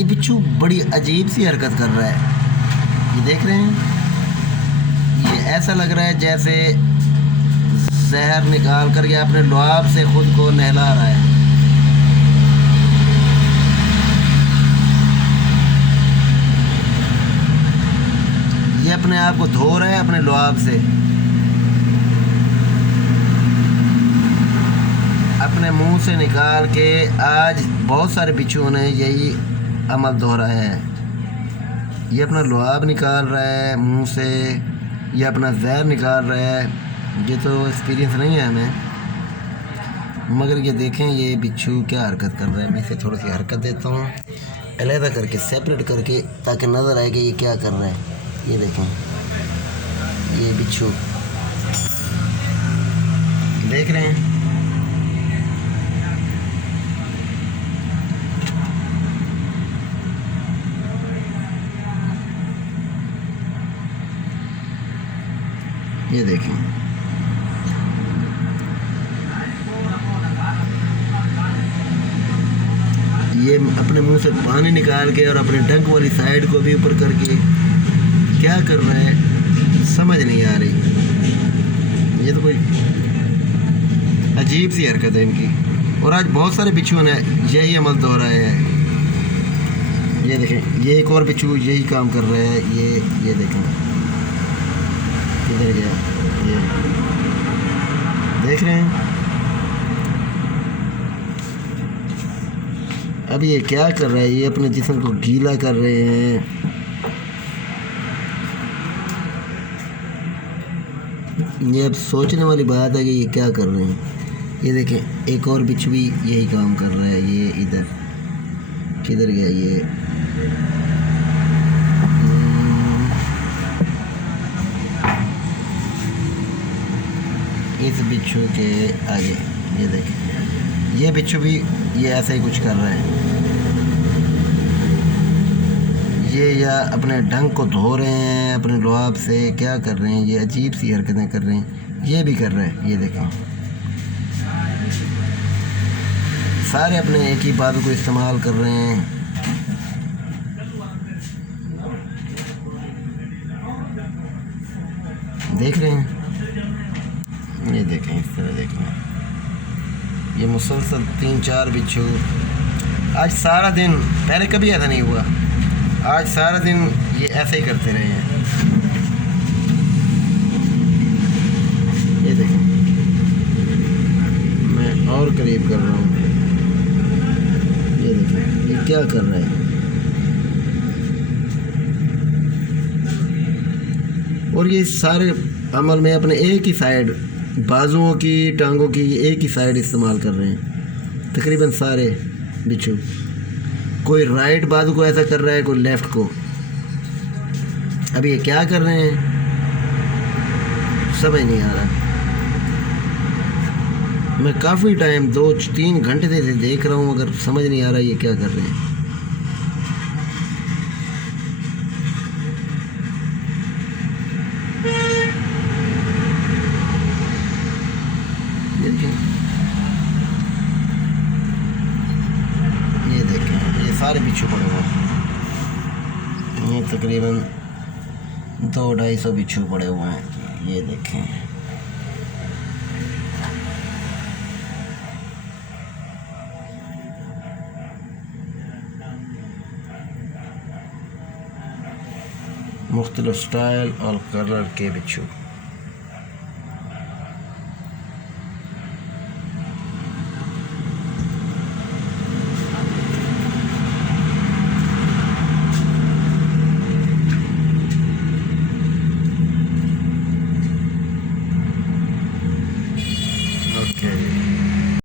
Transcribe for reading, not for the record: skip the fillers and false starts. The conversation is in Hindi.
ये बिच्छू बड़ी अजीब सी हरकत कर रहा है। ये देख रहे हैं, ये ऐसा लग रहा है जैसे जहर निकाल कर ये अपने लुआब से खुद को नहला रहा है। ये अपने आप को धो रहा है अपने लुआब से, अपने मुंह से निकाल के। आज बहुत सारे बिच्छुओं ने यही अमल दोहराया है। ये अपना लुआब निकाल रहा है मुंह से, ये अपना जहर निकाल रहा है। ये तो एक्सपीरियंस नहीं है हमें, मगर ये देखें ये बिच्छू क्या हरकत कर रहा है। मैं इसे थोड़ी सी हरकत देता हूँ अलहदा करके, सेपरेट करके, ताकि नज़र आए कि ये क्या कर रहा है। ये देखें, ये बिच्छू देख रहे हैं। ये देखें, ये अपने मुंह से पानी निकाल के और अपने डंक वाली साइड को भी ऊपर करके क्या कर रहा है समझ नहीं आ रही। ये तो कोई अजीब सी हरकत है इनकी, और आज बहुत सारे बिच्छुओं ने यही अमल दोहराया है। ये देखें, ये एक और बिच्छू यही काम कर रहा है। ये देखें किधर गया, ये देख रहे हैं। अब ये क्या कर रहा है, ये अपने जिस्म को गीला कर रहे हैं। ये अब सोचने वाली बात है कि ये क्या कर रहे हैं। ये देखें, एक और बिच्छू भी यही काम कर रहा है। ये इधर किधर गया, ये इस बिच्छू के आगे ये देखें, ये बिच्छू भी ये ऐसा ही कुछ कर रहा है। ये या अपने ढंग को धो रहे हैं अपने लुआब से, क्या कर रहे हैं, ये अजीब सी हरकतें कर रहे हैं। ये भी कर रहे हैं, ये देखें, सारे अपने एक ही बात को इस्तेमाल कर रहे हैं। देख रहे हैं, ये देखें, इस तरह देखें। ये मुसलसल 3-4 बिच्छू आज सारा दिन, पहले कभी ऐसा नहीं हुआ, आज सारा दिन ये ऐसे ही करते रहे हैं। ये देखें, मैं और करीब कर रहा हूँ। ये देखें, ये क्या कर रहा है। और ये सारे अमल में अपने एक ही साइड, बाजुओं की, टांगों की एक ही साइड इस्तेमाल कर रहे हैं तकरीबन सारे बिच्छू। कोई राइट बाजू को ऐसा कर रहा है, कोई लेफ़्ट को। अब ये क्या कर रहे हैं समझ नहीं आ रहा। मैं काफ़ी टाइम 2-3 घंटे से देख रहा हूँ, मगर समझ नहीं आ रहा ये क्या कर रहे हैं। ये देखें, ये सारे बिच्छू पड़े हुए हैं। ये तकरीबन 200-250 बिच्छू पड़े हुए हैं। ये देखें, मुख्तलिफ स्टाइल और कलर के बिच्छू।